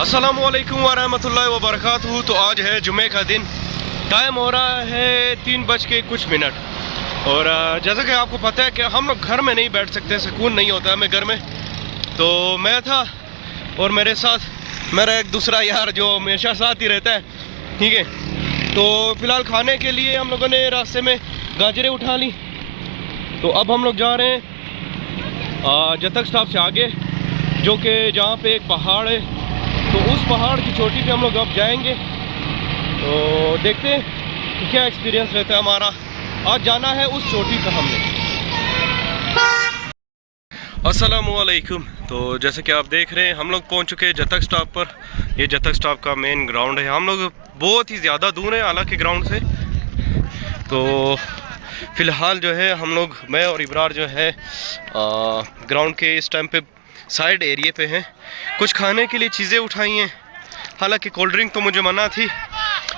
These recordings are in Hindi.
अस्सलामुअलैकुम वरहमतुल्लाहि वबरकातुहू। तो आज है जुमे का दिन, टाइम हो रहा है 3 बज के कुछ मिनट। और जैसा कि आपको पता है कि हम लोग घर में नहीं बैठ सकते, सुकून नहीं होता हमें घर में। तो मैं था और मेरे साथ मेरा एक दूसरा यार जो हमेशा साथ ही रहता है, ठीक है। तो फ़िलहाल खाने के लिए हम लोगों ने रास्ते में गाजरें उठा ली। तो अब हम लोग जा रहे हैं जतक स्टॉप से आगे, जो कि जहाँ पे एक पहाड़ है। तो उस पहाड़ की चोटी पे हम लोग अब जाएंगे। तो देखते हैं कि क्या एक्सपीरियंस रहता है हमारा। आज जाना है उस चोटी पे हमने। अस्सलामुअलैकुम। तो जैसे कि आप देख रहे हैं हम लोग पहुंच चुके हैं जतक स्टॉप पर। ये जतक स्टॉप का मेन ग्राउंड है। हम लोग बहुत ही ज़्यादा दूर हैं हालांकि ग्राउंड से। तो फ़िलहाल जो है हम लोग, मैं और इब्रार जो है ग्राउंड के इस टाइम पे साइड एरिए पे हैं। कुछ खाने के लिए चीज़ें उठाई हैं, हालांकि कोल्ड ड्रिंक तो मुझे मना थी,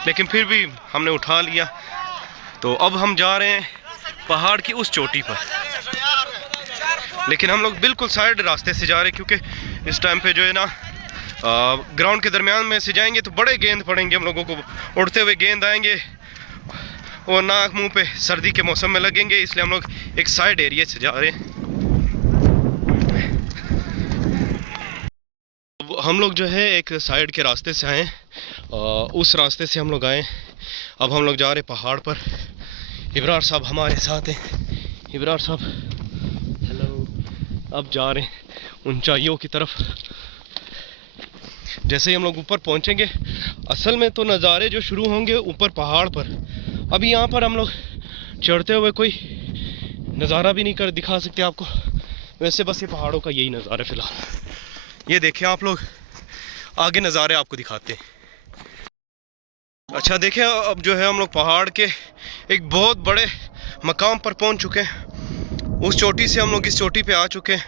लेकिन फिर भी हमने उठा लिया। तो अब हम जा रहे हैं पहाड़ की उस चोटी पर, लेकिन हम लोग बिल्कुल साइड रास्ते से जा रहे हैं, क्योंकि इस टाइम पे जो है ना ग्राउंड के दरमियान में से जाएंगे तो बड़े गेंद पड़ेंगे हम लोगों को, उड़ते हुए गेंद आएंगे और नाक मुंह पे सर्दी के मौसम में लगेंगे। इसलिए हम लोग एक साइड एरिया से जा रहे हैं। हम लोग जो है एक साइड के रास्ते से आए, उस रास्ते से हम लोग आए। अब हम लोग जा रहे पहाड़ पर। इब्रार साहब हमारे साथ हैं। इब्रार साहब हेलो। अब जा रहे हैं ऊंचाइयों की तरफ। जैसे ही हम लोग ऊपर पहुंचेंगे, असल में तो नज़ारे जो शुरू होंगे ऊपर पहाड़ पर। अभी यहाँ पर हम लोग चढ़ते हुए कोई नज़ारा भी नहीं कर दिखा सकते आपको। वैसे बस ये पहाड़ों का यही नज़ारा फ़िलहाल। ये देखिए आप लोग, आगे नज़ारे आपको दिखाते हैं। अच्छा देखिए, अब जो है हम लोग पहाड़ के एक बहुत बड़े मकाम पर पहुंच चुके हैं। उस चोटी से हम लोग इस चोटी पे आ चुके हैं।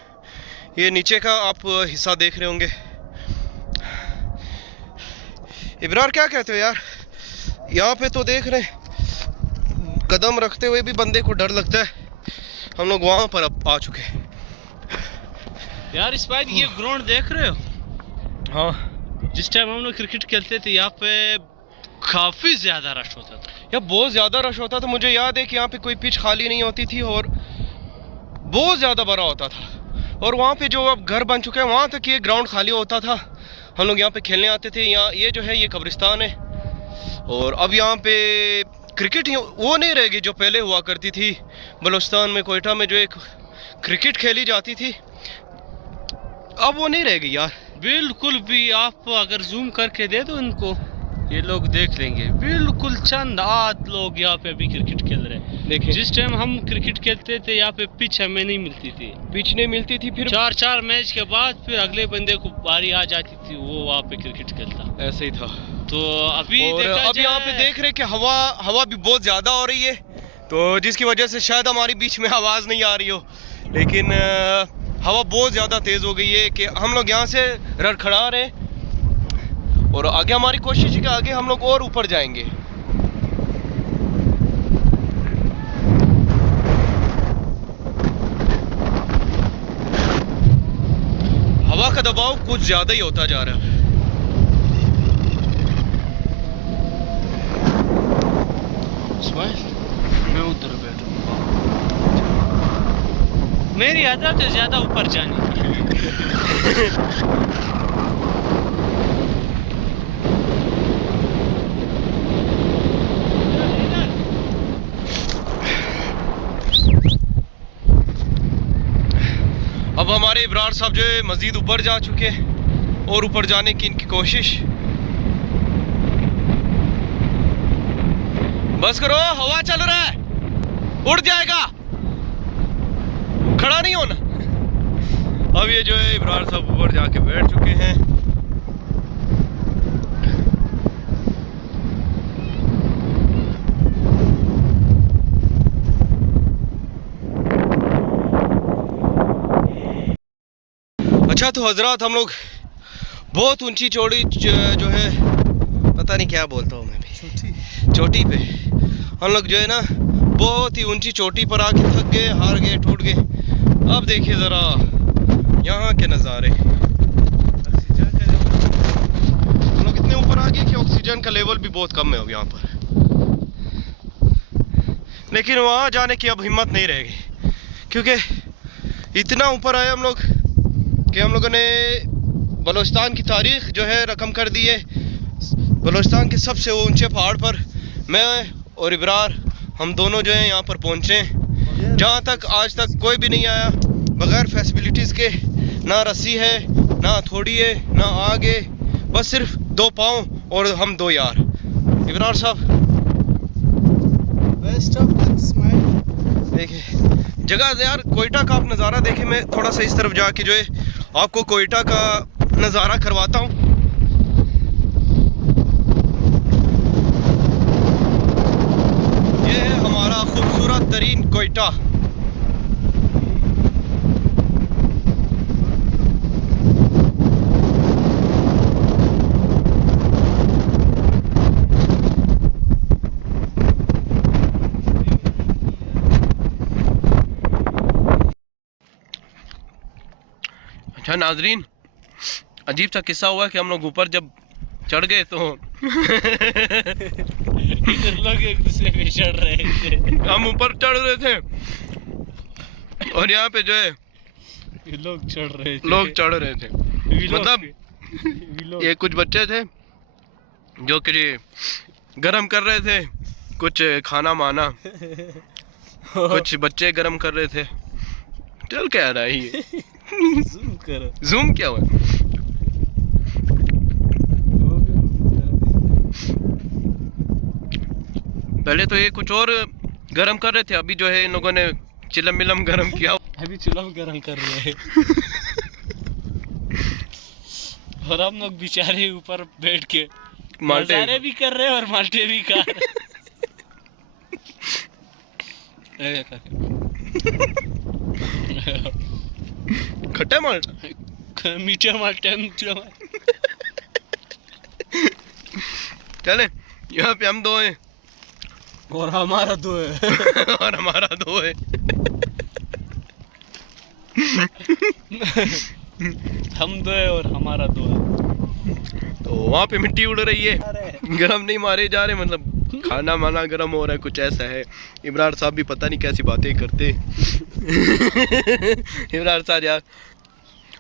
ये नीचे का आप हिस्सा देख रहे होंगे। इब्रार क्या कहते हो यार? यहाँ पे तो देख रहे हैं कदम रखते हुए भी बंदे को डर लगता है। हम लोग वहाँ पर अब आ चुके हैं यार। इस बार ये ग्राउंड देख रहे हो? हाँ, जिस टाइम हम लोग क्रिकेट खेलते थे यहाँ पे काफी ज्यादा रश होता था। यार बहुत ज़्यादा रश होता था। मुझे याद है कि यहाँ पे कोई पिच खाली नहीं होती थी और बहुत ज़्यादा बड़ा होता था। और वहाँ पे जो अब घर बन चुके हैं वहाँ तक ये ग्राउंड खाली होता था। हम लोग यहाँ पे खेलने आते थे। यहाँ ये जो है ये कब्रिस्तान है। और अब यहाँ पे क्रिकेट वो नहीं रहेगी जो पहले हुआ करती थी बलूचिस्तान में, कोयटा में, जो एक क्रिकेट खेली जाती थी, अब वो नहीं रहेगी यार बिल्कुल भी। आप अगर जूम करके दे दो इनको, ये लोग देख लेंगे। बिल्कुल चंद आध लोग यहाँ पे अभी क्रिकेट खेल रहे हैं। देखिए जिस टाइम हम क्रिकेट खेलते थे यहाँ पे पिच हमें नहीं मिलती थी। पिच नहीं मिलती थी। फिर 4-4 मैच के बाद फिर अगले बंदे को बारी आ जाती थी, वो वहाँ पे क्रिकेट खेलता। ऐसे ही था। तो अभी और अब यहाँ पे देख रहे कि हवा भी बहुत ज़्यादा हो रही है, तो जिसकी वजह से शायद हमारी बीच में आवाज़ नहीं आ रही हो, लेकिन हवा बहुत ज़्यादा तेज़ हो गई है कि हम लोग यहाँ से रड़खड़ा रहे हैं। और आगे हमारी कोशिश है कि आगे हम लोग और ऊपर जाएंगे। हवा का दबाव कुछ ज़्यादा ही होता जा रहा है। मैं उधर बैठूंगा। मेरी आदत है ज्यादा ऊपर जाने की। अब हमारे इब्रार साहब जो है मज़ीद ऊपर जा चुके हैं और ऊपर जाने की इनकी कोशिश। बस करो, हवा चल रहा है, उड़ जाएगा, खड़ा नहीं होना। अब ये जो है इब्रार साहब ऊपर जाके बैठ चुके हैं। अच्छा तो हजरात, हम लोग बहुत ऊंची चौड़ी जो है, पता नहीं क्या बोलता हूँ मैं भी, चोटी पे हम लोग जो है ना बहुत ही ऊंची चोटी पर आके थक गए, हार गए, टूट गए। अब देखिए ज़रा यहाँ के नज़ारे। ऑक्सीजन का लेवल भी बहुत कम है अब यहाँ पर, लेकिन वहाँ जाने की अब हिम्मत नहीं रहेगी क्योंकि इतना ऊपर आए हम लोग कि हम लोगों ने बलूचिस्तान की तारीख जो है रकम कर दी है। बलूचिस्तान के सबसे ऊंचे पहाड़ पर मैं और इब्रार हम दोनों जो हैं यहाँ पर पहुँचे, जहाँ तक आज तक कोई भी नहीं आया बगैर फैसिलिटीज़ के। ना रस्सी है, ना हथौड़ी है, ना आगे, बस सिर्फ 2 पाँव और हम 2 यार। इब्रार साहब बेस्ट ऑफ लक, स्माइल। देखिए जगह यार, कोयटा का आप नज़ारा देखें। मैं थोड़ा सा इस तरफ जाके जो है आपको कोयटा का नज़ारा करवाता हूँ। ये है हमारा खूबसूरत तरीन कोयटा। अच्छा नाजरीन, अजीब सा किस्सा हुआ कि हम लोग ऊपर जब चढ़ गए तो इधर लोग एक दूसरे पे चढ़ रहे थे। हम ऊपर चढ़ रहे थे और यहाँ पे जो है ये लोग चढ़ रहे थे, लोग चढ़ रहे थे। मतलब ये कुछ बच्चे थे जो कि गरम कर रहे थे कुछ खाना माना, कुछ बच्चे गरम कर रहे थे। चल क्या रहा है ये? जूम करो। जूम क्या हुआ? पहले तो ये कुछ और गरम कर रहे थे, अभी जो है इन लोगों ने चिलम मिलम गरम किया। अभी चूल्हा गरम कर रहे हैं और हम लोग बेचारे ऊपर बैठ के नजारे भी कर रहे हैं और माल्टे भी खा रहे हैं। खट्टा माल्टा, मीठा माल्टा, मीठा माल्टा। चले यहाँ पे हम 2 हैं और हमारा 2 है और हमारा 2 है। हम 2 है और हमारा 2 है। तो वहाँ पे मिट्टी उड़ रही है, गरम नहीं मारे जा रहे, मतलब खाना माना गरम हो रहा है, कुछ ऐसा है। इब्रार साहब भी पता नहीं कैसी बातें करते इब्रार साहब यार,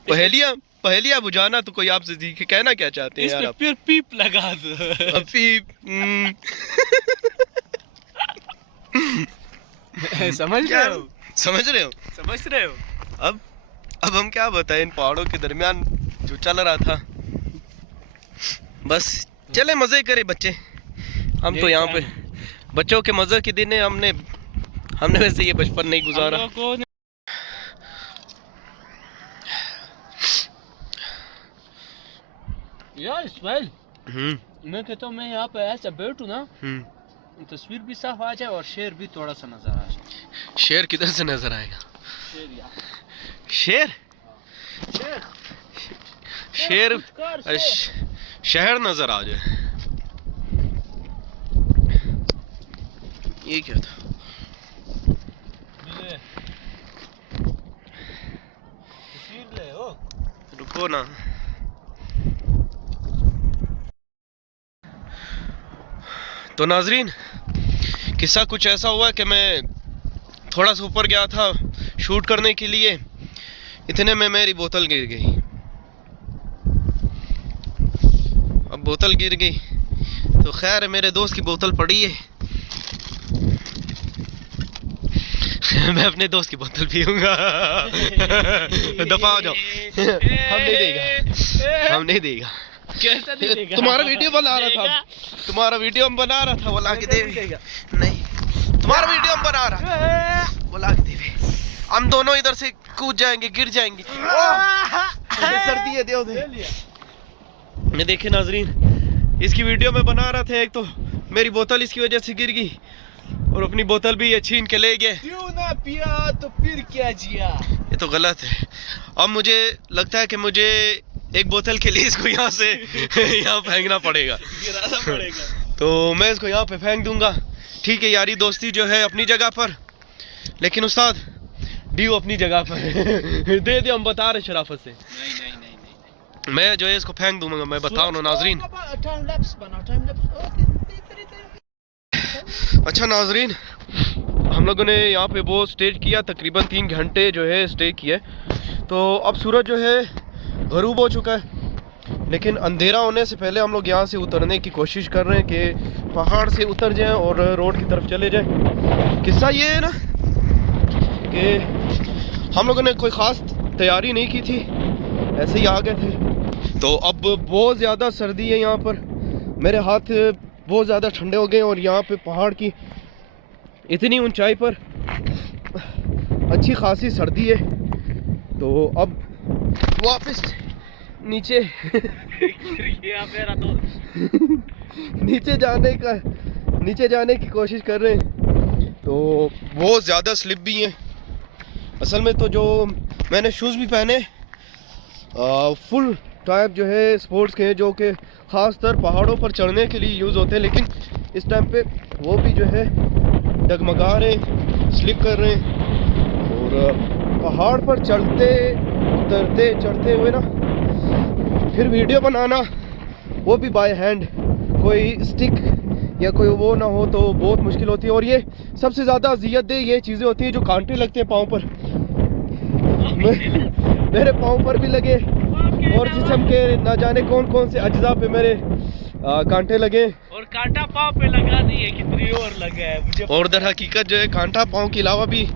पहेलियाँ बुझाना तो कोई आपसे सीखे, कहना क्या चाहते हैं यार आप? फिर पीप लगा दो। पीप समझ रहे हो? समझ रहे हो? समझ रहे हो? अब हम क्या बताएं, इन पहाड़ों के दरमियान जो चल रहा था, बस चले मजे करे बच्चे। हम तो यहाँ पे बच्चों के मजे के दिन है। हमने वैसे ये बचपन नहीं गुजारा। यार इस्माइल, मैं कहता हूँ मैं यहाँ पे ऐसा बैठूँ ना, तस्वीर भी साफ आ जाए और शेर भी थोड़ा सा नजर आ जाए। शेर किधर से नजर आएगा? शेर शेर अरे शहर नजर आ जाए। ये क्या था? रुको ना। तो नाजरीन, किस्सा कुछ ऐसा हुआ कि मैं थोड़ा सा ऊपर गया था शूट करने के लिए, इतने में मेरी बोतल गिर गई। अब बोतल गिर गई तो खैर मेरे दोस्त की बोतल पड़ी है मैं अपने दोस्त की बोतल पीऊंगा दफा हो जाओ हम नहीं देगा कैसा नहीं देगा? तुम्हारा वीडियो बना रहा था, तुम्हारा वीडियो हम बना रहा था, वो ला के दे नहीं, तुम्हारा वीडियो हम बना रहा था, वो ला के दे। हम दोनों इधर से कूद जाएंगे, गिर जाएंगे। सर्दी है, दे देखे नाजरीन, इसकी वीडियो में बना रहा था, एक तो मेरी बोतल इसकी वजह से गिर गई और अपनी बोतल भी ये छीन के ले गए। क्यों ना पिया तो फिर क्या जिया? ये तो गलत है। अब मुझे लगता है कि मुझे एक बोतल के लिए इसको यहाँ से यहाँ फेंकना पड़ेगा, गिराना पड़ेगा। तो मैं इसको यहाँ पे फेंक दूंगा। ठीक है, यारी दोस्ती जो है अपनी जगह पर, लेकिन उस्ताद ड्यू अपनी जगह पर दे दे, हम बता रहे शराफत से। नहीं, मैं जो है इसको फेंक दूंगा, मैं बताऊँ ना नाजरीन। अच्छा नाजरीन, हम लोगों ने यहाँ पे वो स्टे किया, तकरीबन 3 घंटे जो है स्टे किया। तो अब सूरज जो है गरूब हो चुका है, लेकिन अंधेरा होने से पहले हम लोग यहाँ से उतरने की कोशिश कर रहे हैं कि पहाड़ से उतर जाएं और रोड की तरफ चले जाएं। किस्सा ये है ना कि हम लोगों ने कोई ख़ास तैयारी नहीं की थी, ऐसे ही आ गए थे। तो अब बहुत ज़्यादा सर्दी है यहाँ पर, मेरे हाथ बहुत ज़्यादा ठंडे हो गए और यहाँ पे पहाड़ की इतनी ऊंचाई पर अच्छी खासी सर्दी है। तो अब वापस नीचे नीचे जाने की कोशिश कर रहे हैं। तो बहुत ज़्यादा स्लिप भी हैं असल में। तो जो मैंने शूज़ भी पहने फुल टाइप जो है स्पोर्ट्स के हैं, जो कि ख़ास तर पहाड़ों पर चढ़ने के लिए यूज़ होते हैं, लेकिन इस टाइम पे वो भी जो है डगमगा रहे हैं, स्लिप कर रहे हैं। और पहाड़ पर चढ़ते उतरते चढ़ते हुए ना फिर वीडियो बनाना, वो भी बाय हैंड, कोई स्टिक या कोई वो ना हो तो बहुत मुश्किल होती है। और ये सबसे ज़्यादा अजियत दे ये चीज़ें होती हैं जो कांटे लगते हैं पाँव पर। मेरे पाँव पर भी लगे और जिस्म के ना जाने कौन कौन से अज्जा पे मेरे कांटे लगे। और कांटा पाँव पे लगा नहीं है, कितनी और लगा है मुझे। और दर हकीकत जो है कांटा पाँव के अलावा भी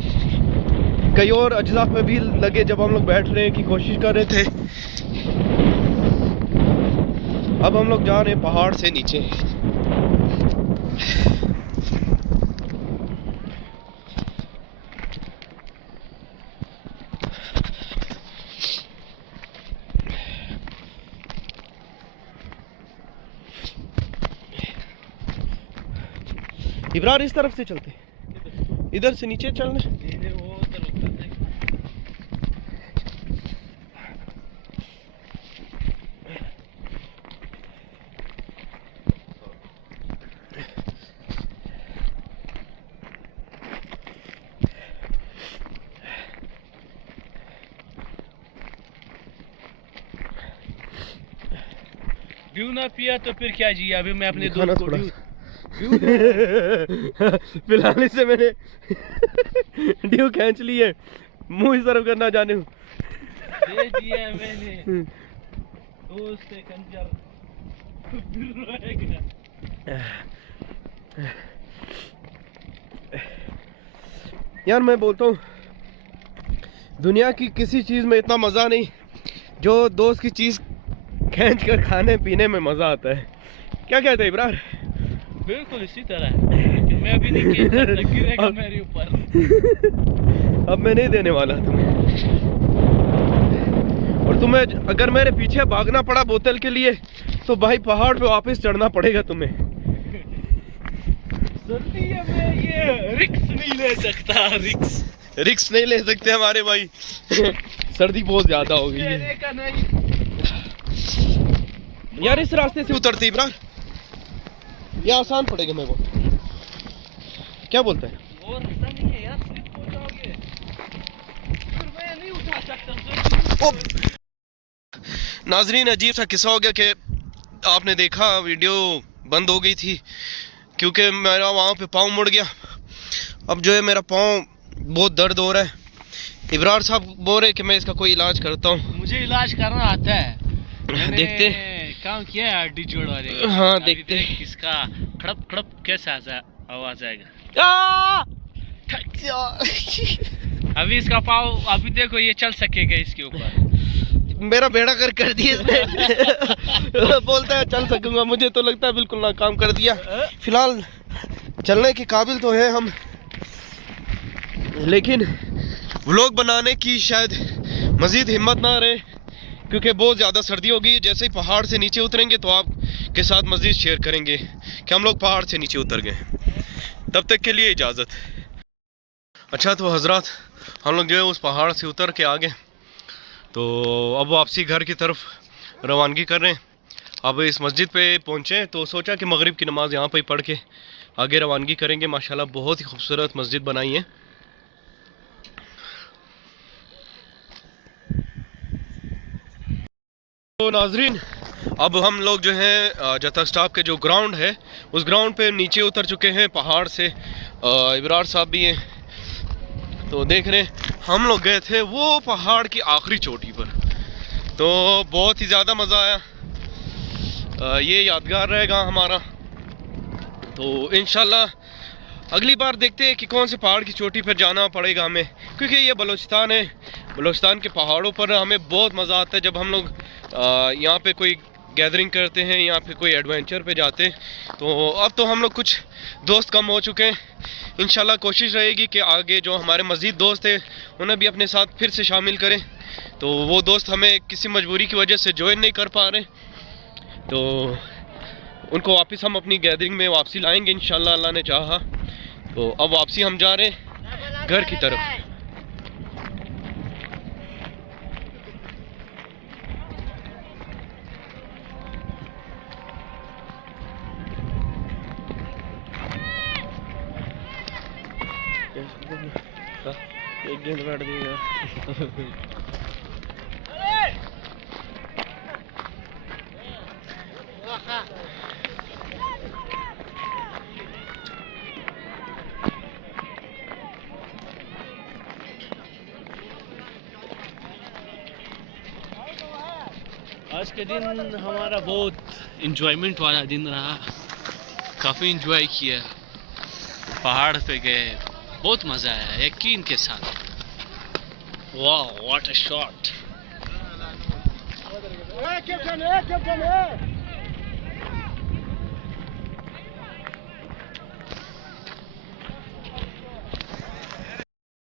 कई और अज्जा पे भी लगे जब हम लोग बैठने की कोशिश कर रहे थे। अब हम लोग जा रहे हैं पहाड़ से नीचे। इब्रार इस तरफ से चलते, इधर से नीचे चलने। ड्यू ना पिया तो फिर क्या जी, अभी मैं अपने दोस्त को फिलहाल इससे मैंने ड्यू खींच ली है, मुंह इस तरफ करना जाने हूँ दे दिया मैंने दोस्त से खंजर। यार मैं बोलता हूँ दुनिया की किसी चीज़ में इतना मज़ा नहीं जो दोस्त की चीज़ खींच कर खाने पीने में मज़ा आता है। क्या कहते हैं इब्रार? बिल्कुल इसी तरह है। मैं अभी नहीं खींच सकता, गिरेगा मेरे ऊपर। अब मैं नहीं देने वाला तुम्हें। और तुम्हें अगर मेरे पीछे भागना पड़ा बोतल के लिए तो भाई पहाड़ पे वापस चढ़ना पड़ेगा तुम्हें। सर्दी है, मैं ये रिक्स नहीं ले सकता। रिक्स नहीं ले सकते हमारे भाई। सर्दी बहुत ज्यादा हो गई है यार। इस रास्ते से उतरते इब्रार, ये आसान पड़ेगा। मैं बोल क्या बोलता है? वो रास्ता नहीं है यार, स्लिप हो जाओगे। फिर मैं नहीं उठा सकता। नाजरीन अजीब सा किस्सा हो गया कि आपने देखा वीडियो बंद हो गई थी क्योंकि मेरा वहाँ पे पाँव मुड़ गया। अब जो है मेरा पाँव बहुत दर्द हो रहा है। इब्रार साहब बोल रहे कि मैं इसका कोई इलाज करता हूँ। मुझे इलाज करना आता है, देखते काम किया है हड्डी जोड़ वाले। हाँ देखते इसका खड़प खड़प कैसा आवाज आएगा। अभी इसका पाँव अभी देखो, ये चल सकेगा इसके ऊपर। मेरा बेड़ा कर दिया इसने। बोलता है चल सकूंगा, मुझे तो लगता है बिल्कुल नाकाम कर दिया। फिलहाल चलने के काबिल तो है हम, लेकिन व्लॉग बनाने की शायद मज़ीद हिम्मत ना रहे क्योंकि बहुत ज़्यादा सर्दी हो गई। जैसे ही पहाड़ से नीचे उतरेंगे तो आपके साथ मज़ीद शेयर करेंगे कि हम लोग पहाड़ से नीचे उतर गए। तब तक के लिए इजाज़त। अच्छा तो हजरात, हम लोग जो है उस पहाड़ से उतर के आ गए, तो अब वापसी घर की तरफ रवानगी कर रहे हैं। अब इस मस्जिद पे पहुँचे तो सोचा कि मगरिब की नमाज़ यहाँ पर ही पढ़ के आगे रवानगी करेंगे। माशाल्लाह बहुत ही खूबसूरत मस्जिद बनाई है। तो नाजरीन, अब हम लोग जो है जतक स्टॉप के जो ग्राउंड है उस ग्राउंड पे नीचे उतर चुके हैं पहाड़ से। इब्रार साहब भी हैं। तो देख रहे हैं हम लोग गए थे वो पहाड़ की आखिरी चोटी पर, तो बहुत ही ज़्यादा मज़ा आया। ये यादगार रहेगा हमारा। तो इंशाल्लाह अगली बार देखते हैं कि कौन से पहाड़ की चोटी पर जाना पड़ेगा हमें, क्योंकि ये बलूचिस्तान है। बलूचिस्तान के पहाड़ों पर हमें बहुत मज़ा आता है जब हम लोग यहाँ पे कोई गैदरिंग करते हैं या फिर कोई एडवेंचर पे जाते हैं। तो अब तो हम लोग कुछ दोस्त कम हो चुके हैं। इंशाल्लाह कोशिश रहेगी कि आगे जो हमारे मज़ीद दोस्त हैं उन्हें भी अपने साथ फिर से शामिल करें। तो वो दोस्त हमें किसी मजबूरी की वजह से ज्वाइन नहीं कर पा रहे, तो उनको वापस हम अपनी गैदरिंग में वापसी लाएंगे इंशाल्लाह, अल्लाह ने चाहा। तो अब वापसी हम जा रहे हैं घर की तरफ। एक गेंद बैठ देगा। आज के दिन हमारा बहुत इंजॉयमेंट वाला दिन रहा। काफ़ी इंजॉय किया, पहाड़ पे गए, बहुत मज़ा आया यकीन के साथ। वाह व्हाट अ शॉट।